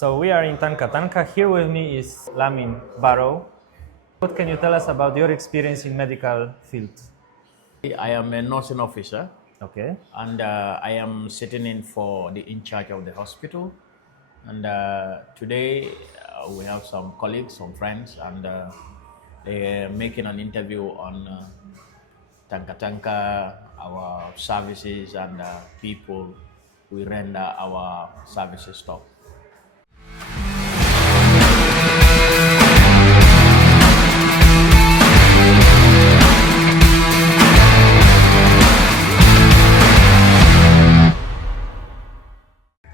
So we are in Tanka Tanka. Here with me is Lamin Barrow. What can you tell us about your experience in medical field? I am a nursing officer, Okay. and I am sitting in for the in charge of the hospital. And today we have some colleagues, some friends, and they're making an interview on Tanka Tanka, our services, and people we render our services to.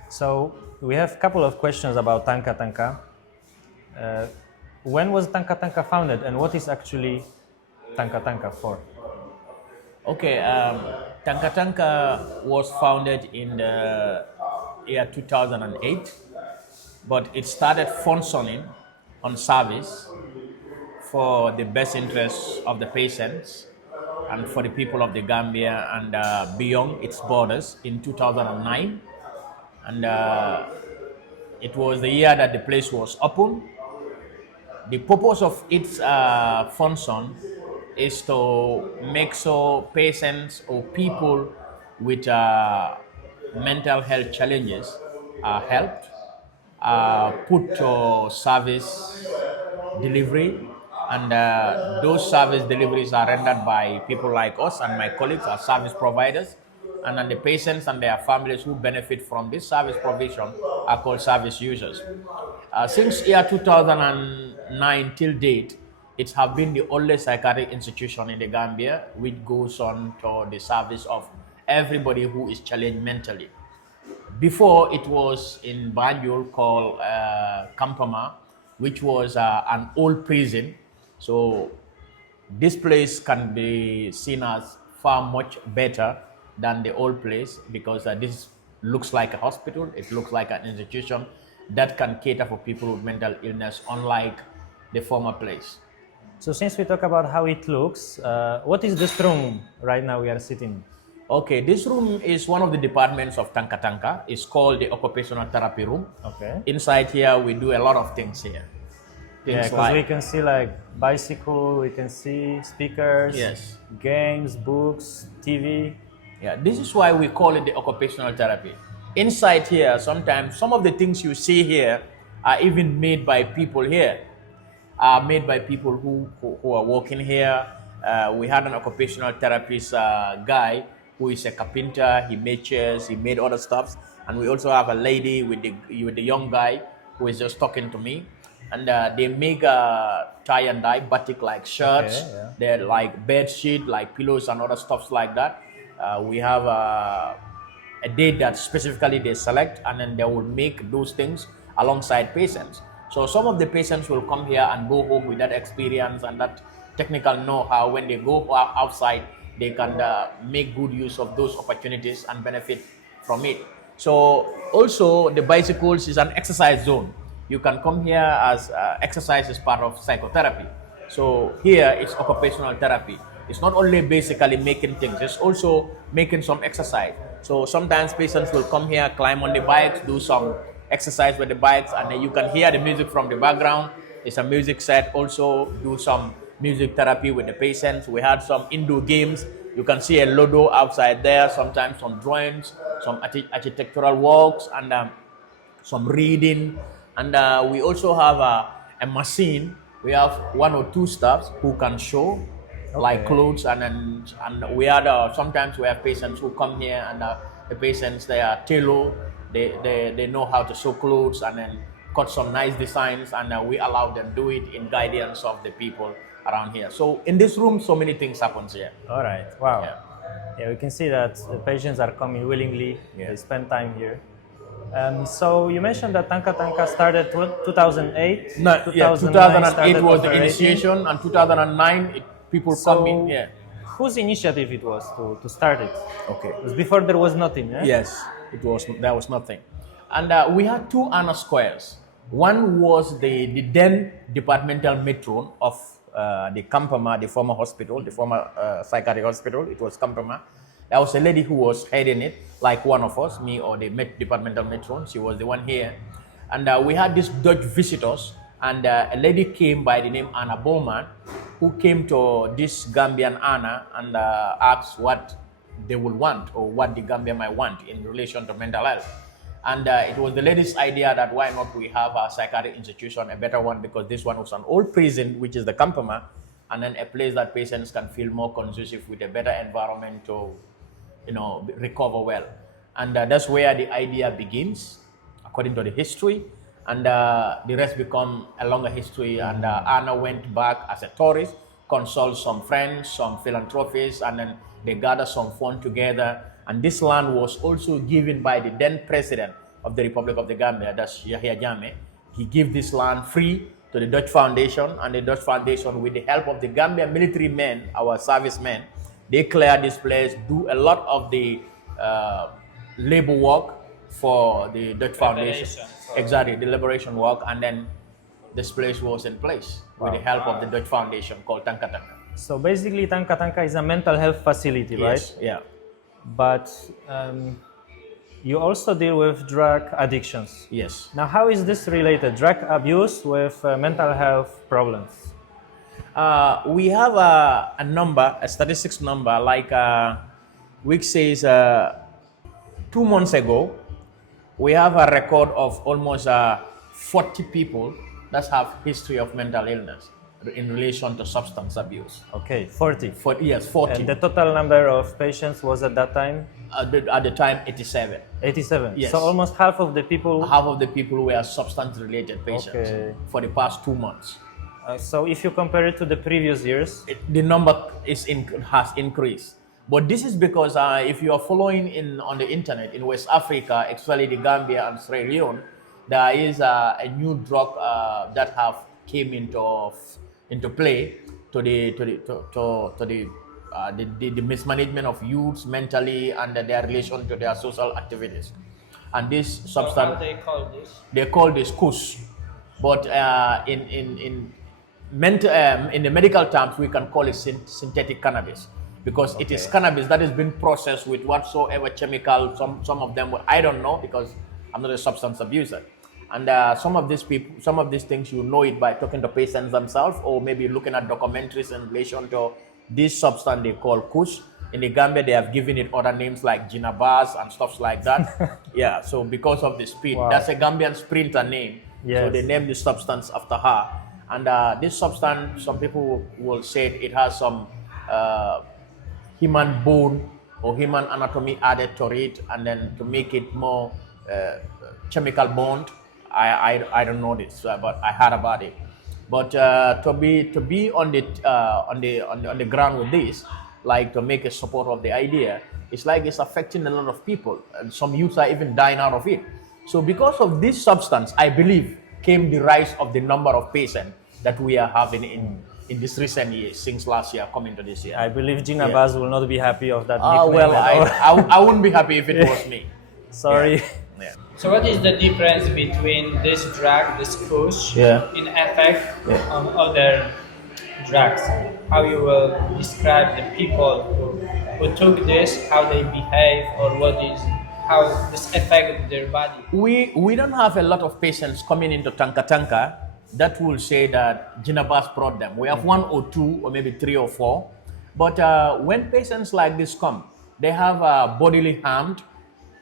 So we have a couple of questions about Tanka Tanka. When was Tanka Tanka founded, and what is actually Tanka Tanka for? Okay, Tanka Tanka was founded in the year 2008, but it started functioning on service for the best interests of the patients and for the people of the Gambia and beyond its borders in 2009. And it was the year that the place was opened. The purpose of its function is to make so patients or people with mental health challenges are helped, put to service delivery, and those service deliveries are rendered by people like us and my colleagues as service providers, and then the patients and their families who benefit from this service provision are called service users. Since year 2009 till date, it has been the only psychiatric institution in the Gambia which goes on to the service of everybody who is challenged mentally. Before, it was in Banjul called Kampama, which was an old prison. So this place can be seen as far much better than the old place because this looks like a hospital. It looks like an institution that can cater for people with mental illness, unlike the former place. So since we talk about how it looks, what is this room right now we are sitting? Okay, this room is one of the departments of Tanka Tanka. It's called the occupational therapy room. Okay. Inside here, we do a lot of things here. Yeah, Things because we can see like bicycle, we can see speakers, Yes. games, books, TV. Yeah, this is why we call it the occupational therapy. Inside here, sometimes some of the things you see here are even made by people here, are made by people who are working here. We had an occupational therapist guy who is a carpenter. He made chairs, he made other stuffs, and we also have a lady with the young guy who is just talking to me. And they make tie and dye batik like shirts. Okay, yeah. They're like bed sheet, like pillows and other stuffs like that. We have a date that specifically they select, and then they will make those things alongside patients. So some of the patients will come here and go home with that experience and that technical know-how. When they go outside, they can make good use of those opportunities and benefit from it. So also the bicycles is an exercise zone. You can come here as exercise is part of psychotherapy. So here it's occupational therapy. It's not only basically making things, it's also making some exercise. So sometimes patients will come here, climb on the bikes, do some exercise with the bikes, and then you can hear the music from the background. It's a music set. Also do some music therapy with the patients. We had some indoor games. You can see a Ludo outside there, sometimes some drawings, some architectural works, and some reading. And we also have a machine. We have one or two staffs who can show like clothes, and we had sometimes we have patients who come here, and the patients, they are tailor, they know how to sew clothes and then cut some nice designs, and we allow them do it in guidance of the people around here. So in this room, so many things happens here. All right. Wow. Yeah. Yeah, we can see that the patients are coming willingly. Yeah. They spend time here. So you mentioned that Tanka Tanka started 2008. No, yeah, 2008 started was the operating. initiation, and 2009 people come in. Yeah. Whose initiative it was to start it? Okay. Because before there was nothing. Eh? Yes, there was nothing. And we had two honor squares. One was the then departmental matron of the Kampama, the former hospital, the former psychiatric hospital. It was Kampama. There was a lady who was heading it, like one of us, me or the departmental matron. She was the one here. And we had these Dutch visitors, and a lady came by the name Anna Bowman, who came to this Gambian Anna and asked what they would want or what the Gambia might want in relation to mental health. And it was the lady's idea that why not we have a psychiatric institution, a better one, because this one was an old prison, which is the Campama, and then a place that patients can feel more conducive with a better environment to, recover well. And that's where the idea begins, according to the history. And the rest become a longer history. And Anna went back as a tourist, consult some friends, some philanthropists, and then they gathered some funds together. And this land was also given by the then president of the Republic of the Gambia, that's Yahya Jammeh. He gave this land free to the Dutch Foundation, and the Dutch Foundation, with the help of the Gambian military men, our servicemen, they cleared this place, do a lot of the labor work for the Dutch Foundation. Exactly, the liberation work, and then this place was in place with the help of the Dutch Foundation called Tanka Tanka. So basically, Tanka Tanka is a mental health facility, right? Yes, yeah. But you also deal with drug addictions. Yes. Now, how is this related? Drug abuse with mental health problems? We have a number, a statistics number, like which says 2 months ago, we have a record of almost 40 people that have history of mental illness in relation to substance abuse. Okay, 40. Yes, 40. And the total number of patients was at that time? At the time, 87. 87. Yes. So almost half of the people. Half of the people were substance-related patients for the past 2 months. So if you compare it to the previous years, the number has increased. But this is because if you are following on the internet in West Africa, especially the Gambia and Sierra Leone, there is a new drug that have came into play to the mismanagement of youths mentally and their relation to their social activities. And this substance, how they call this? They call this KUSH, but in the medical terms we can call it synthetic cannabis, because it is cannabis that has been processed with whatsoever chemical. Some of them I don't know, because I'm not a substance abuser. And some of these things, you know it by talking to patients themselves, or maybe looking at documentaries in relation to this substance they call KUSH. In the Gambia, they have given it other names like Jinabaz and stuff like that. Yeah, so because of the speed, that's a Gambian sprinter name. Yes. So they named the substance after her. And this substance, some people will say it has some human bone or human anatomy added to it, and then to make it more chemical bond. I don't know this, but I heard about it. But to be on the ground with this, like to make a support of the idea, it's like it's affecting a lot of people, and some youths are even dying out of it. So because of this substance, I believe came the rise of the number of patients that we are having in this recent years, since last year coming to this year. I believe Gina Baz will not be happy of that. Well, I wouldn't be happy if it was me. Sorry. Yeah. So what is the difference between this drug, this KUSH, in effect on other drugs? How you will describe the people who took this, how they behave, or how this affect their body? We don't have a lot of patients coming into Tanka Tanka that will say that Jinabas brought them. We have 1 or 2 or maybe 3 or 4. But when patients like this come, they have bodily harmed,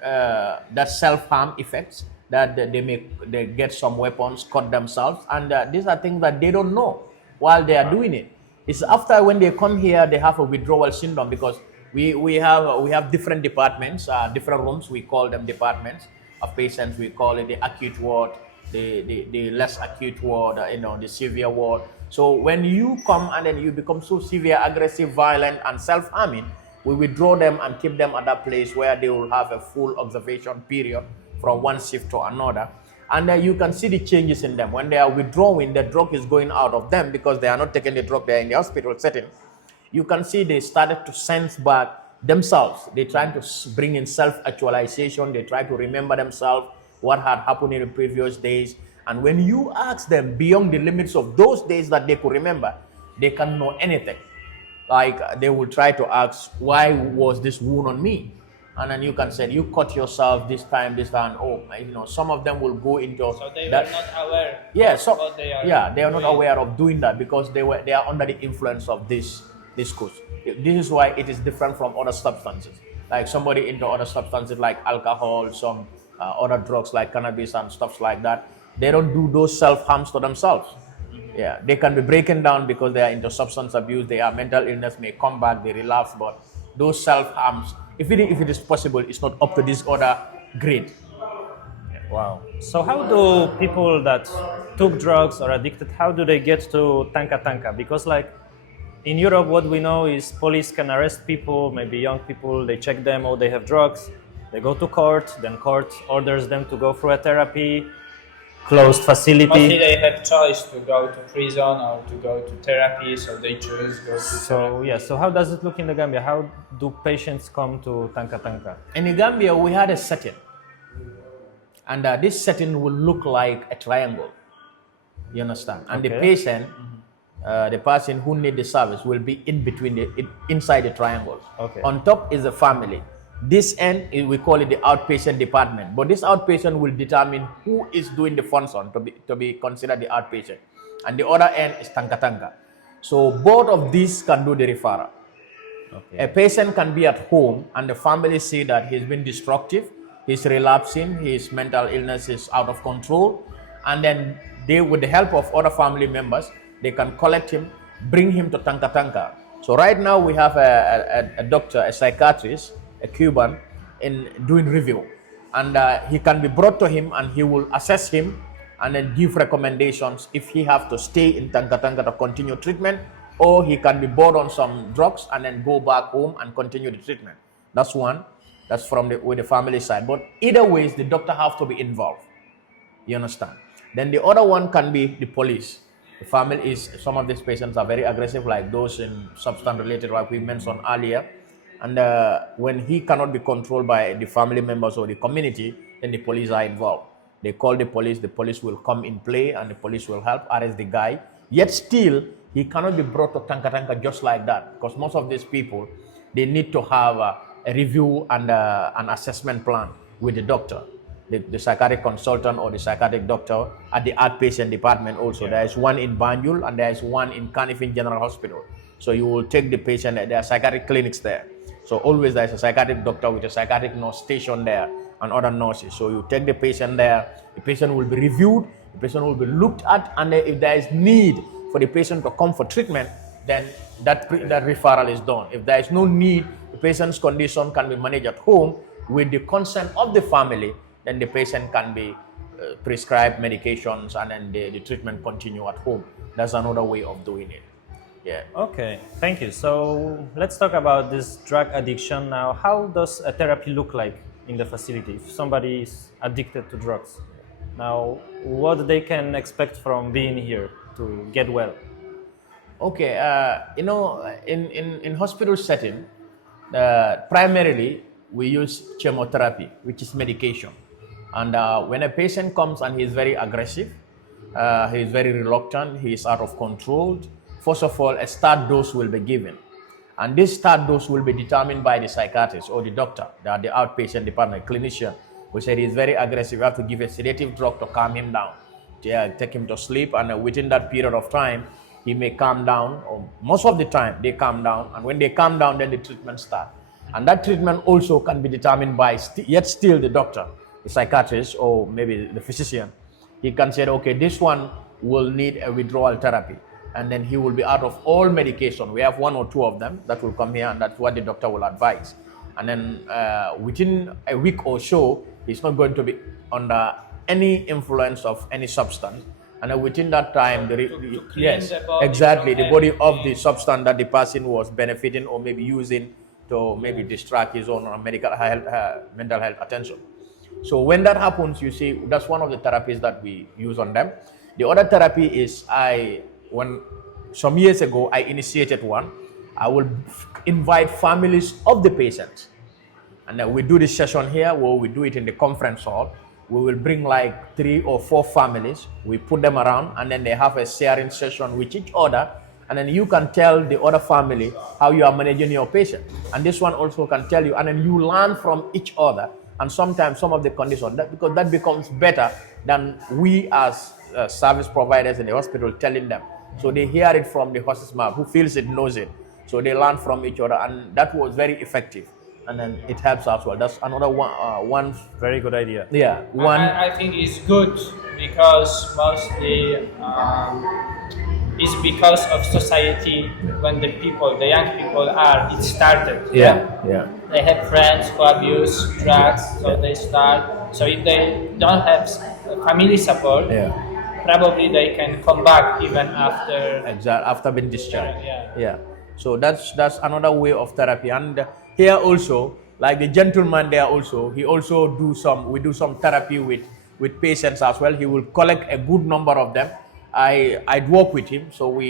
that self-harm effects, that they get some weapons, cut themselves, and these are things that they don't know while they are doing it. It's after when they come here, they have a withdrawal syndrome, because we have different departments, different rooms. We call them departments of patients. We call it the acute ward, the less acute ward, the severe ward. So when you come and then you become so severe, aggressive, violent, and self-harming, we withdraw them and keep them at that place where they will have a full observation period from one shift to another. And you can see the changes in them. When they are withdrawing, the drug is going out of them because they are not taking the drug, they are in the hospital setting. You can see they started to sense back themselves. They're trying to bring in self-actualization. They try to remember themselves, what had happened in the previous days. And when you ask them beyond the limits of those days that they could remember, they can't know anything. Like they will try to ask, why was this wound on me? and then you can say you cut yourself this time, oh, some of them will go into So they that. were not aware. Yeah, of what they are they are not doing. aware of doing that because they are under the influence of this KUSH. This is why it is different from other substances. Like somebody into other substances like alcohol, some other drugs like cannabis and stuff like that. They don't do those self harms to themselves. Yeah, they can be breaking down because they are into substance abuse. Their mental illness may come back, they relapse, but those self harms, if it is possible, it's not up to this other grade. Wow. So how do people that took drugs or addicted, how do they get to Tanka Tanka? Because like in Europe, what we know is police can arrest people, maybe young people, they check them, oh, they have drugs, they go to court, then court orders them to go through a therapy, closed facility. Mostly they have choice to go to prison or to go to therapy, so they choose go to So yeah, so how does it look in the Gambia? How do patients come to Tanka Tanka? In the Gambia, we had a setting, and this setting will look like a triangle. You understand? And the patient, the person who need the service, will be in between inside the triangle. Okay. On top is the family. This end, we call it the outpatient department. But this outpatient will determine who is doing the function to be considered the outpatient. And the other end is Tanka Tanka. So both of these can do the referral. Okay. A patient can be at home and the family see that he's been destructive, he's relapsing, his mental illness is out of control. And then they, with the help of other family members, they can collect him, bring him to Tanka Tanka. So right now we have a doctor, a psychiatrist, a Cuban, in doing review, and he can be brought to him and he will assess him and then give recommendations if he have to stay in Tanka Tanka to continue treatment, or he can be brought on some drugs and then go back home and continue the treatment. That's one. That's from with the family side. But either ways, the doctor have to be involved. You understand? Then the other one can be the police. The family is, some of these patients are very aggressive, like those in substance related, like we mentioned earlier. And when he cannot be controlled by the family members or the community, then the police are involved. They call the police will come in play, and the police will help arrest the guy. Yet still, he cannot be brought to Tanka Tanka just like that, because most of these people, they need to have a review and an assessment plan with the doctor, the psychiatric consultant or the psychiatric doctor at the outpatient department also. There is one in Banjul and there is one in Kanifing General Hospital. So you will take the patient, there are psychiatric clinics there. So always there is a psychiatric doctor with a psychiatric nurse stationed there and other nurses. So you take the patient there, the patient will be reviewed, the patient will be looked at, and if there is need for the patient to come for treatment, then that referral is done. If there is no need, the patient's condition can be managed at home with the consent of the family, then the patient can be prescribed medications and then the treatment continue at home. That's another way of doing it. Yeah. Okay, thank you. So let's talk about this drug addiction now. How does a therapy look like in the facility if somebody is addicted to drugs? Now, what they can expect from being here to get well? Okay, in hospital setting, primarily we use chemotherapy, which is medication. And when a patient comes and he is very aggressive, he is very reluctant, he is out of control, first of all, a start dose will be given. And this start dose will be determined by the psychiatrist or the doctor, the outpatient department, clinician. We said he's very aggressive, you have to give a sedative drug to calm him down. Take him to sleep, and within that period of time, he may calm down, or most of the time they calm down. And when they calm down, then the treatment starts. And that treatment also can be determined by, yet still the doctor, the psychiatrist, or maybe the physician. He can say, okay, this one will need a withdrawal therapy. And then he will be out of all medication. We have one or two of them that will come here, and that's what the doctor will advise. And then within a week or so, he's not going to be under any influence of any substance. And then within that time, yes, exactly, the body of the substance that the person was benefiting or maybe using to maybe distract his own mental health attention. So when that happens, you see, that's one of the therapies that we use on them. The other therapy is some years ago, I initiated one. I will invite families of the patients. And then we do this session here where we do it in the conference hall. We will bring like 3 or 4 families. We put them around and then they have a sharing session with each other. and then you can tell the other family how you are managing your patient, and this one also can tell you, and then you learn from each other, and sometimes some of the conditions because that becomes better than we as service providers in the hospital telling them. So they hear it from the horse's mouth, who feels it knows it, so they learn from each other, and that was very effective, and then it helps as well. That's another one very good idea. Yeah, I think it's good because mostly it's because of society. When the young people it started. Yeah. They have friends who abuse drugs, so they start. So if they don't have family support, probably they can come back even after being discharged. Yeah. So that's another way of therapy. And here also, like the gentleman there also, we do some therapy with patients as well. He will collect a good number of them. I'd work with him, so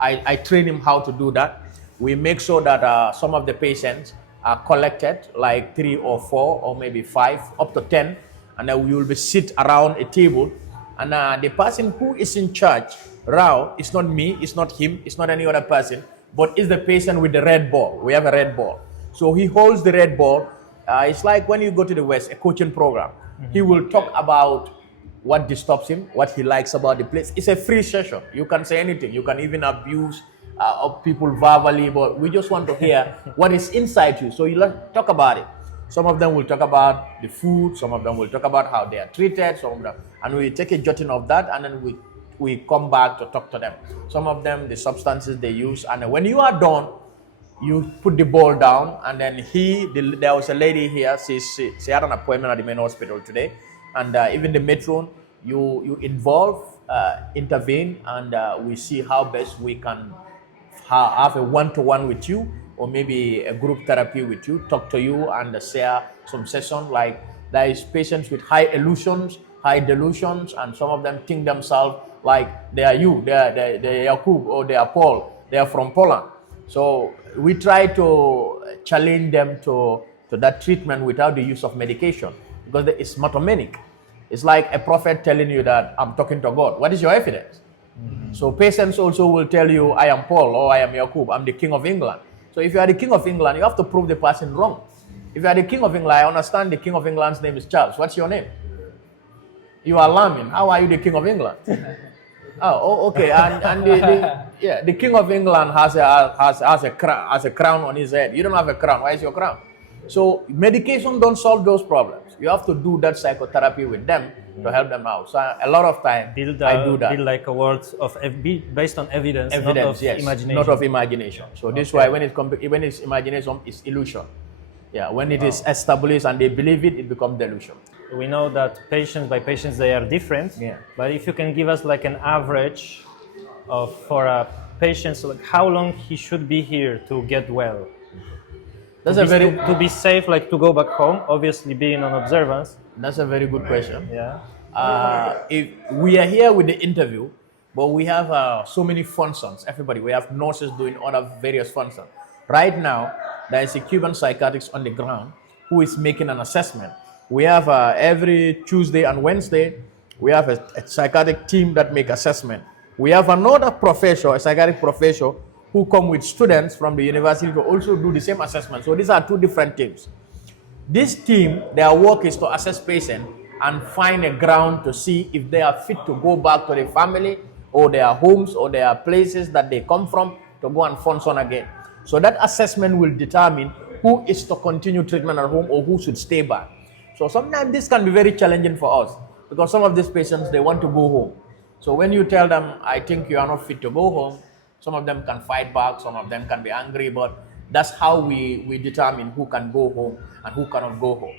I train him how to do that. We make sure that some of the patients are collected, like 3 or 4 or maybe 5 up to 10, and then we will be sit around a table, and the person who is in charge Rao, it's not me, it's not him, it's not any other person, but it's the patient with the red ball. We have a red ball, so he holds the red ball. It's like when you go to the West, a coaching program. He will talk about what disturbs him, what he likes about the place. It's a free session. You can say anything. You can even abuse people verbally, but we just want to hear what is inside you. So you talk about it. Some of them will talk about the food. Some of them will talk about how they are treated. Some of them, and we take a jotting of that, and then we come back to talk to them. Some of them, the substances they use, and when you are done, you put the ball down, and then there was a lady here. She had an appointment at the main hospital today. And even the matron, you involve, intervene, and we see how best we can have a one-to-one with you, or maybe a group therapy with you, talk to you and share some session. Like there is patients with high illusions, high delusions, and some of them think themselves like they are you, they are Jakub, or they are Paul, they are from Poland. So we try to challenge them to that treatment without the use of medication, because it's metomanic. It's like a prophet telling you that I'm talking to God. What is your evidence? So patients also will tell you, I am Paul, or I am Jakub, I'm the King of England. So if you are the King of England, you have to prove the person wrong. If you are the King of England, I understand the King of England's name is Charles. What's your name? You are Lamin. How are you the King of England? Okay. And the King of England has a crown on his head. You don't have a crown. Why is your crown? So medication don't solve those problems. You have to do that psychotherapy with them to help them out. So a lot of time I do that. Build like a world based on evidence, not of imagination. Not of imagination. So this is why when it's imagination, it's illusion. Yeah, when it is established and they believe it, it becomes delusion. We know that by patients they are different. Yeah. But if you can give us like an average for a patient, so like how long he should be here to get well. To be safe, like to go back home, obviously being on observance. That's a very good question. Yeah. If we are here with the interview, but we have so many functions. Everybody, we have nurses doing other various functions. Right now, there is a Cuban psychiatrist on the ground who is making an assessment. We have every Tuesday and Wednesday, we have a psychiatric team that make assessment. We have another professor, a psychiatric professor, who come with students from the university to also do the same assessment. So these are two different teams. This team, their work is to assess patients and find a ground to see if they are fit to go back to their family or their homes or their places that they come from to go and function again. So that assessment will determine who is to continue treatment at home or who should stay back. So sometimes this can be very challenging for us because some of these patients, they want to go home. So when you tell them, I think you are not fit to go home, some of them can fight back, some of them can be angry, but that's how we determine who can go home and who cannot go home.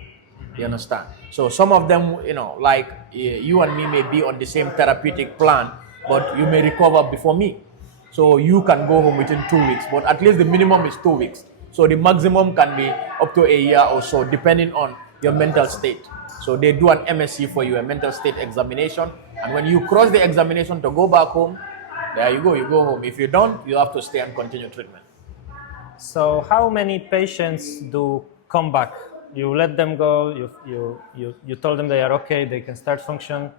You understand? So some of them, like you and me may be on the same therapeutic plan, but you may recover before me. So you can go home within 2 weeks, but at least the minimum is 2 weeks. So the maximum can be up to a year or so, depending on your mental state. So they do an MSc for you, a mental state examination. And when you cross the examination to go back home, there you go home. If you don't, you have to stay and continue treatment. So how many patients do come back? You let them go, you told them they are okay, they can start function,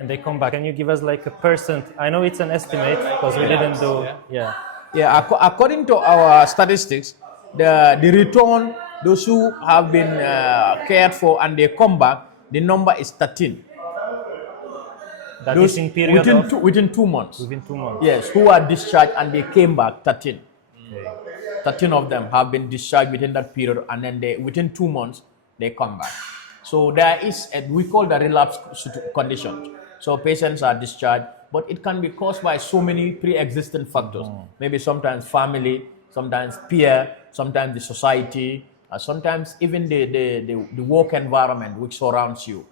and they come back. Can you give us like a percent? I know it's an estimate because we didn't do. Yeah. Yeah, according to our statistics, the return, those who have been cared for and they come back, the number is 13. That is in period within 2 months. Within 2 months. Yes, who are discharged and they came back, 13. Okay. 13 of them have been discharged within that period, and then within 2 months, they come back. So there is, we call the relapse condition. So patients are discharged, but it can be caused by so many pre-existing factors. Maybe sometimes family, sometimes peer, sometimes the society, sometimes even the work environment which surrounds you.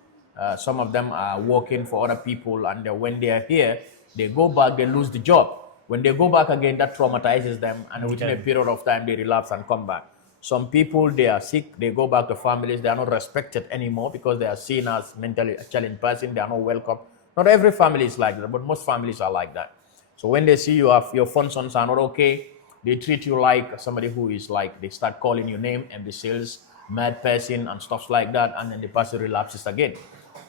Some of them are working for other people, and when they are here, they go back, they lose the job. When they go back again, that traumatizes them, and within a period of time, they relapse and come back. Some people, they are sick, they go back to families, they are not respected anymore because they are seen as mentally challenged person, they are not welcome. Not every family is like that, but most families are like that. So when they see your functions are not okay, they treat you like somebody who is like, they start calling your name, imbeciles, mad person, and stuff like that, and then the person relapses again.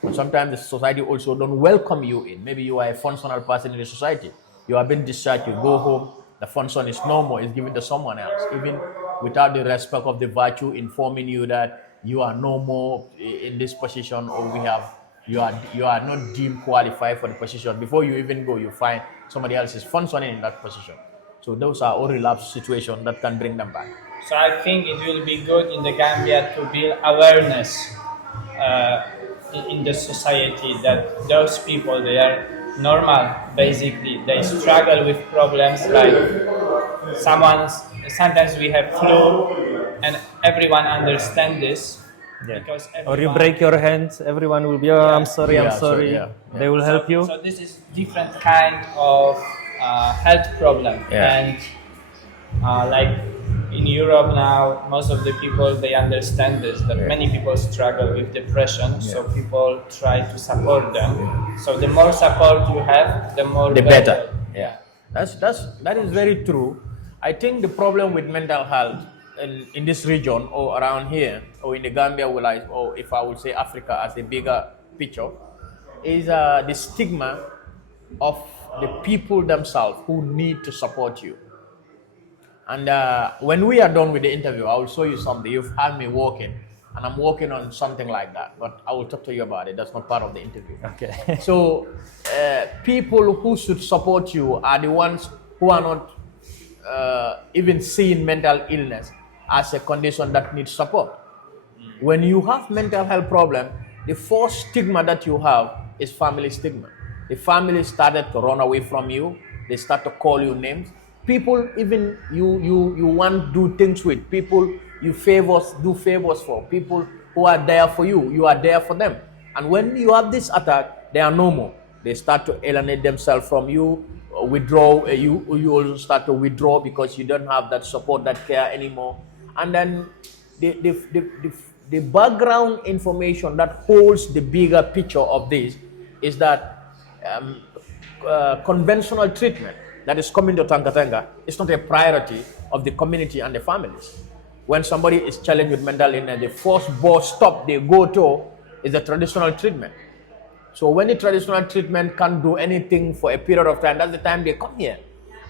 But sometimes the society also don't welcome you in. Maybe you are a functional person in the society. You have been discharged, you go home, the function is no more, it's given to someone else, even without the respect of the virtue informing you that you are no more in this position, or you are not deemed qualified for the position. Before you even go, you find somebody else is functioning in that position. So those are all relapse situations that can bring them back. So I think it will be good in the Gambia to build awareness in the society that those people, they are normal, basically. They struggle with problems like sometimes we have flu, and everyone understands this. Yeah. Because or you break your hand, everyone will be, I'm sorry. They will help you. So this is different kind of health problem. And like in Europe now, most of the people, they understand this, that many people struggle with depression, so people try to support them. So the more support you have, the better. Yeah, that is very true. I think the problem with mental health in this region or around here or in the Gambia, or if I would say Africa as a bigger picture, is the stigma of the people themselves who need to support you. And when we are done with the interview, I will show you something. You've had me working, and I'm working on something like that, but I will talk to you about it. That's not part of the interview. Okay. So people who should support you are the ones who are not even seeing mental illness as a condition that needs support. When you have mental health problem, the first stigma that you have is family stigma. The family started to run away from you. They start to call you names. People, even you want to do things with people, do favors for people who are there for you. You are there for them. And when you have this attack, they are no more. They start to alienate themselves from you, withdraw. You also start to withdraw because you don't have that support, that care anymore. And then the background information that holds the bigger picture of this is that conventional treatment that is coming to Tanka Tanka is not a priority of the community and the families. When somebody is challenged with mental illness, the first bus stop they go to is the traditional treatment. So when the traditional treatment can't do anything for a period of time, that's the time they come here.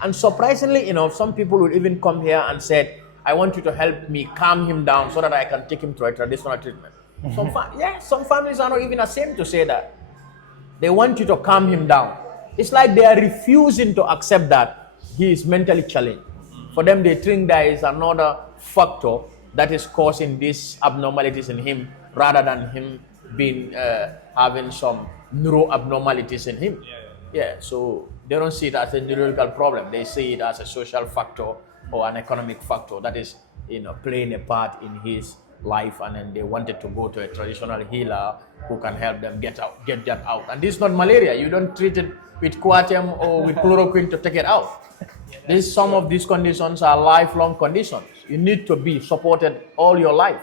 And surprisingly enough, some people will even come here and say, I want you to help me calm him down so that I can take him to a traditional treatment. Some families are not even ashamed to say that. They want you to calm him down. It's like they are refusing to accept that he is mentally challenged. For them, they think there is another factor that is causing these abnormalities in him rather than him being having some neuro abnormalities in him. So they don't see it as a neurological problem. They see it as a social factor or an economic factor that is, playing a part in his life, and then they wanted to go to a traditional healer who can help them get that out. And this is not malaria. You don't treat it with Coartem or with chloroquine to take it out. Some of these conditions are lifelong conditions. You need to be supported all your life,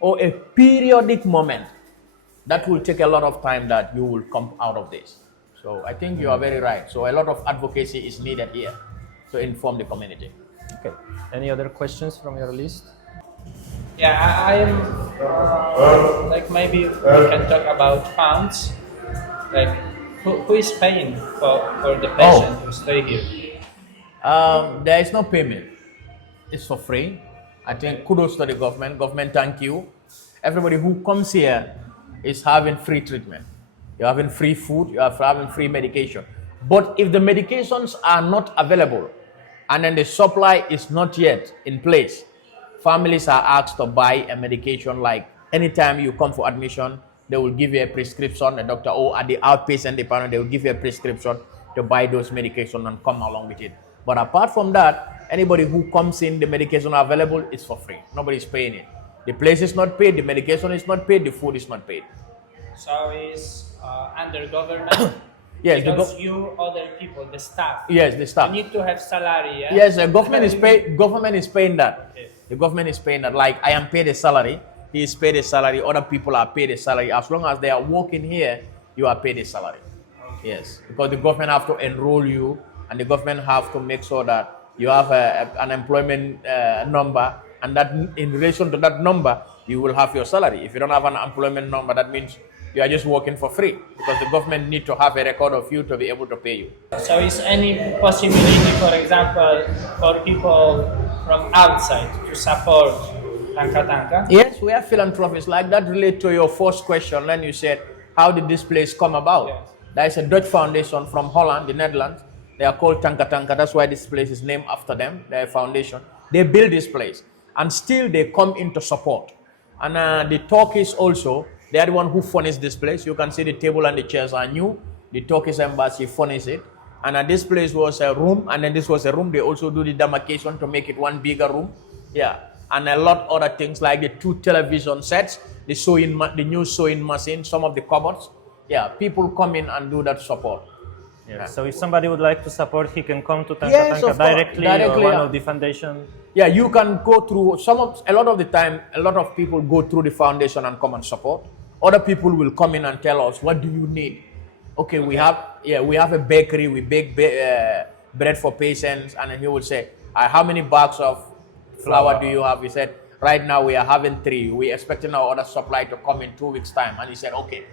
or a periodic moment that will take a lot of time that you will come out of this. So I think you are very right. So a lot of advocacy is needed here to inform the community. Okay. Any other questions from your list? Yeah, I am like maybe we can talk about funds. Like who is paying for the patient who stay here? There is no payment. It's for free. I think kudos to the government. Government, thank you. Everybody who comes here is having free treatment. You're having free food. You're having free medication. But if the medications are not available and then the supply is not yet in place, families are asked to buy a medication. Like anytime you come for admission, they will give you a prescription. The doctor, or at the outpatient department, they will give you a prescription to buy those medications and come along with it. But apart from that, anybody who comes in, the medication available is for free. Nobody's paying it. The place is not paid, the medication is not paid, the food is not paid. So it's under government? Yes, because you other people, the staff. Yes, the staff. You need to have salary. Yeah? Yes, the government is paying. Government is paying that. Okay. The government is paying that. Like I am paid a salary. He is paid a salary. Other people are paid a salary. As long as they are working here, you are paid a salary. Okay. Yes, because the government have to enroll you, and the government have to make sure that you have an employment number, and that in relation to that number, you will have your salary. If you don't have an employment number, that means you are just working for free, because the government need to have a record of you to be able to pay you. So is any possibility, for example, for people from outside to support Tanka Tanka? Yes, we have philanthropists like that. Relate to your first question when you said, how did this place come about? Yes. There is a Dutch foundation from Holland, the Netherlands. They are called Tanka Tanka. That's why this place is named after them, their foundation. They built this place, and still they come into support. And the Turkish also, they are the one who furnished this place. You can see the table and the chairs are new. The Turkish embassy furnished it. And this place was a room, and then this was a room. They also do the demarcation to make it one bigger room. Yeah. And a lot other things like the 2 television sets, the new sewing machine, some of the cupboards. Yeah, people come in and do that support. Yeah. So if somebody would like to support, he can come to Tanka Yes, Tanka of course. directly or one of the foundation. Yeah, you can go through a lot of the time, a lot of people go through the foundation and come and support. Other people will come in and tell us, what do you need? Okay, we have a bakery, we bake bread for patients, and then he will say, how many bags of flour do you have? We said, right now we are having 3. We're expecting our other supply to come in 2 weeks' time. And he said, okay,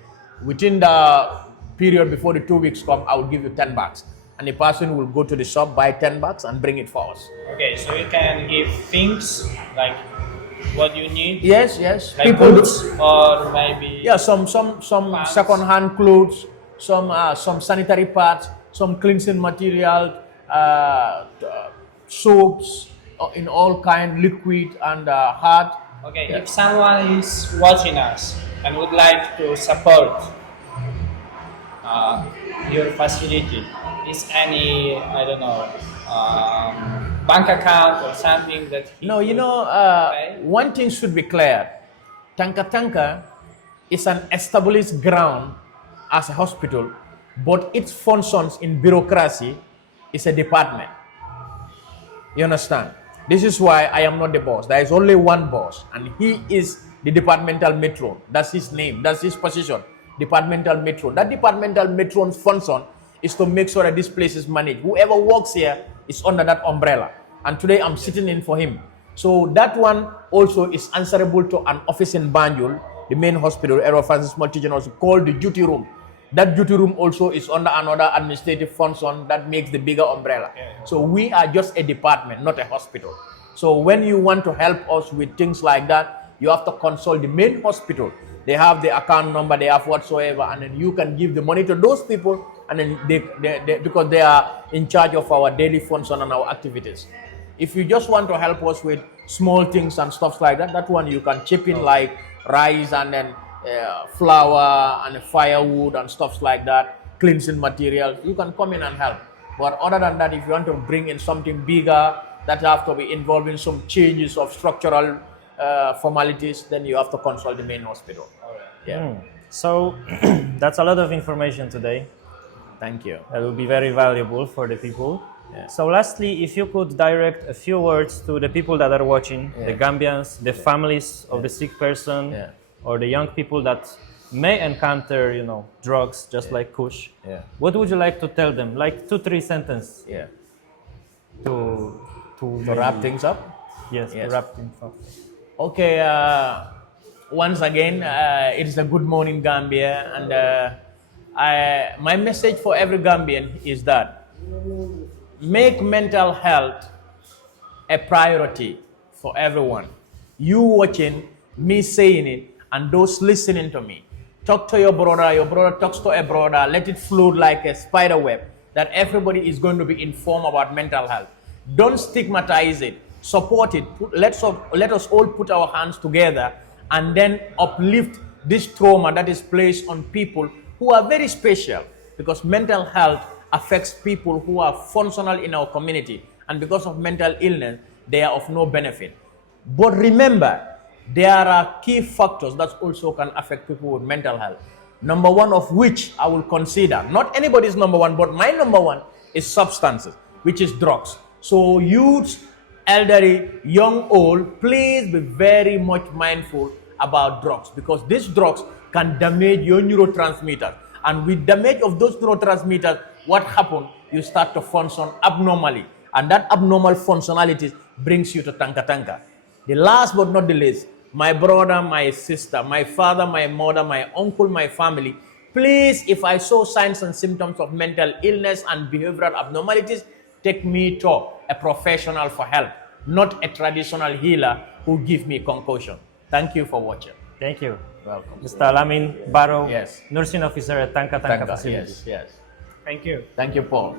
within the period before the 2 weeks come, I will give you 10 bags. And the person will go to the shop, buy 10 bags, and bring it for us. Okay, so you can give things like what you need. Yes. Like People goods, or maybe some pants. second-hand clothes, some sanitary pads, some cleansing material, soaps in all kind, liquid and hard. Okay, if someone is watching us and would like to support your facility, is any, I don't know, bank account or something that No, one thing should be clear. Tanka Tanka is an established ground as a hospital, but its functions in bureaucracy is a department. You understand? This is why I am not the boss. There is only one boss, and he is the departmental matron. That's his name. That's his position. Departmental matron. That departmental matron's function is to make sure that this place is managed. Whoever works here is under that umbrella. And today I'm sitting in for him. So that one also is answerable to an office in Banjul, the main hospital, Errol Francis Small Teaching Hospital, called the duty room. That duty room also is under another administrative function that makes the bigger umbrella. So we are just a department, not a hospital. So when you want to help us with things like that, you have to consult the main hospital. They have the account number, they have whatsoever, and then you can give the money to those people, and then they because they are in charge of our daily function and our activities. If you just want to help us with small things and stuff like that, that one you can chip in like rice and then flour and firewood and stuff like that, cleansing materials. You can come in and help. But other than that, if you want to bring in something bigger that have to be involving some changes of structural formalities, then you have to consult the main hospital. Yeah. So that's a lot of information today. Thank you. That will be very valuable for the people. Yeah. So lastly, if you could direct a few words to the people that are watching, the Gambians, the families of the sick person, or the young people that may encounter, drugs just like KUSH. What would you like to tell them? Like 2-3 sentences. To wrap things up. Yes, to wrap things up. Okay. Once again, it is a good morning, Gambia, and My message for every Gambian is that make mental health a priority for everyone. You watching, me saying it, and those listening to me. Talk to your brother talks to a brother, let it float like a spider web, that everybody is going to be informed about mental health. Don't stigmatize it, support it. Let us all put our hands together and then uplift this trauma that is placed on people who are very special, because mental health affects people who are functional in our community, and because of mental illness, they are of no benefit. But remember, there are key factors that also can affect people with mental health. Number one of which I will consider, not anybody's number one, but my number one is substances, which is drugs. So youths, elderly, young, old, please be very much mindful about drugs, because these drugs can damage your neurotransmitters. And with damage of those neurotransmitters, what happens? You start to function abnormally. And that abnormal functionality brings you to Tanka Tanka. The last but not the least, my brother, my sister, my father, my mother, my uncle, my family, please, if I saw signs and symptoms of mental illness and behavioral abnormalities, take me to a professional for help, not a traditional healer who give me concoction. Thank you for watching. Thank you. Welcome. Mr. Lamin Barrow, Yes. nursing officer at Tanka Tanka facility. Yes, yes. Thank you. Thank you, Paul.